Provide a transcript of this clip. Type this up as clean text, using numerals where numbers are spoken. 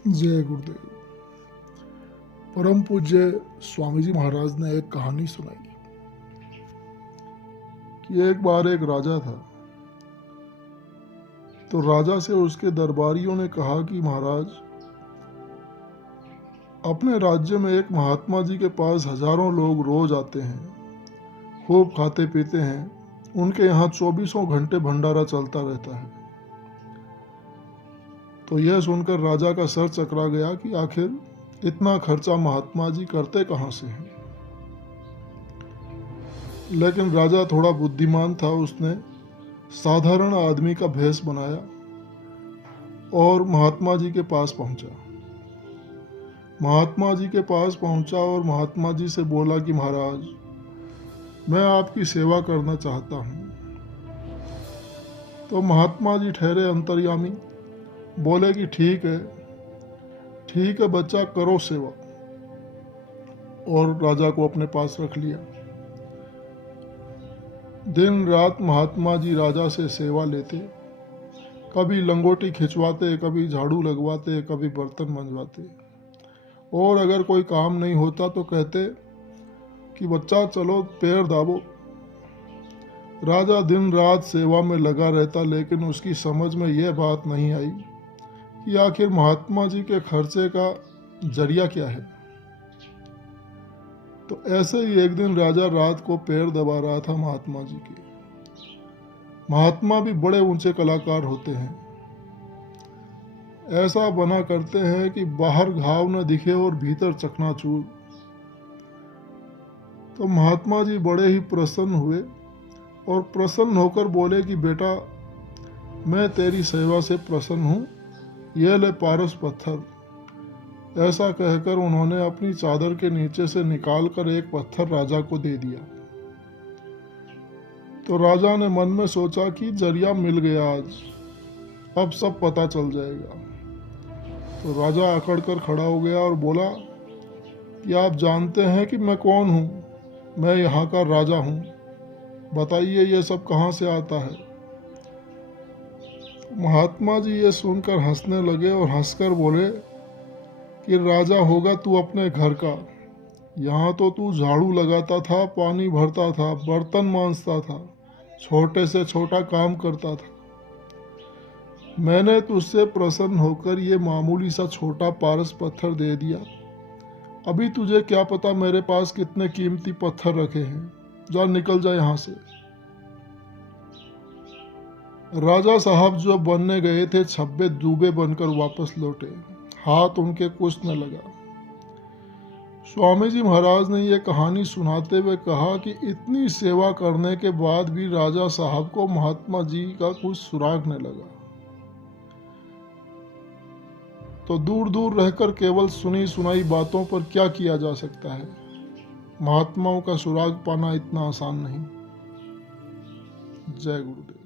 जय गुरुदेव। परम पूज्य स्वामी जी महाराज ने एक कहानी सुनाई कि एक बार एक राजा था। तो राजा से उसके दरबारियों ने कहा कि महाराज, अपने राज्य में एक महात्मा जी के पास हजारों लोग रोज आते हैं, खूब खाते पीते हैं। उनके यहाँ 24 घंटे भंडारा चलता रहता है। तो यह सुनकर राजा का सर चकरा गया कि आखिर इतना खर्चा महात्मा जी करते कहाँ से हैं। लेकिन राजा थोड़ा बुद्धिमान था। उसने साधारण आदमी का भेष बनाया और महात्मा जी के पास पहुंचा। महात्मा जी के पास पहुंचा और महात्मा जी से बोला कि महाराज, मैं आपकी सेवा करना चाहता हूं। तो महात्मा जी ठहरे अंतर्यामी, बोले कि ठीक है बच्चा, करो सेवा। और राजा को अपने पास रख लिया। दिन रात महात्मा जी राजा से सेवा लेते। कभी लंगोटी खिंचवाते, कभी झाड़ू लगवाते, कभी बर्तन मंजवाते। और अगर कोई काम नहीं होता तो कहते कि बच्चा चलो पैर दाबो। राजा दिन रात सेवा में लगा रहता, लेकिन उसकी समझ में यह बात नहीं आई कि आखिर महात्मा जी के खर्चे का जरिया क्या है। तो ऐसे ही एक दिन राजा रात को पैर दबा रहा था महात्मा जी के। महात्मा भी बड़े ऊंचे कलाकार होते हैं। ऐसा बना करते हैं कि बाहर घाव न दिखे और भीतर चकनाचूर। तो महात्मा जी बड़े ही प्रसन्न हुए और प्रसन्न होकर बोले कि बेटा, मैं तेरी सेवा से प्रसन्न हूँ, यह ले पारस पत्थर। ऐसा कहकर उन्होंने अपनी चादर के नीचे से निकालकर एक पत्थर राजा को दे दिया। तो राजा ने मन में सोचा कि जरिया मिल गया, आज अब सब पता चल जाएगा। तो राजा अकड़ कर खड़ा हो गया और बोला कि आप जानते हैं कि मैं कौन हूँ? मैं यहाँ का राजा हूँ। बताइए ये सब कहाँ से आता है? महात्मा जी ये सुनकर हंसने लगे और हंसकर बोले कि राजा होगा तू अपने घर का। यहाँ तो तू झाड़ू लगाता था, पानी भरता था, बर्तन मांजता था, छोटे से छोटा काम करता था। मैंने तुझसे प्रसन्न होकर ये मामूली सा छोटा पारस पत्थर दे दिया। अभी तुझे क्या पता मेरे पास कितने कीमती पत्थर रखे हैं। जा निकल जा यहाँ से। राजा साहब जो बनने गए थे, छब्बे दूबे बनकर वापस लौटे। हाथ उनके कुछ न लगा। स्वामी जी महाराज ने यह कहानी सुनाते हुए कहा कि इतनी सेवा करने के बाद भी राजा साहब को महात्मा जी का कुछ सुराग न लगा। तो दूर दूर रहकर केवल सुनी सुनाई बातों पर क्या किया जा सकता है। महात्माओं का सुराग पाना इतना आसान नहीं। जय गुरुदेव।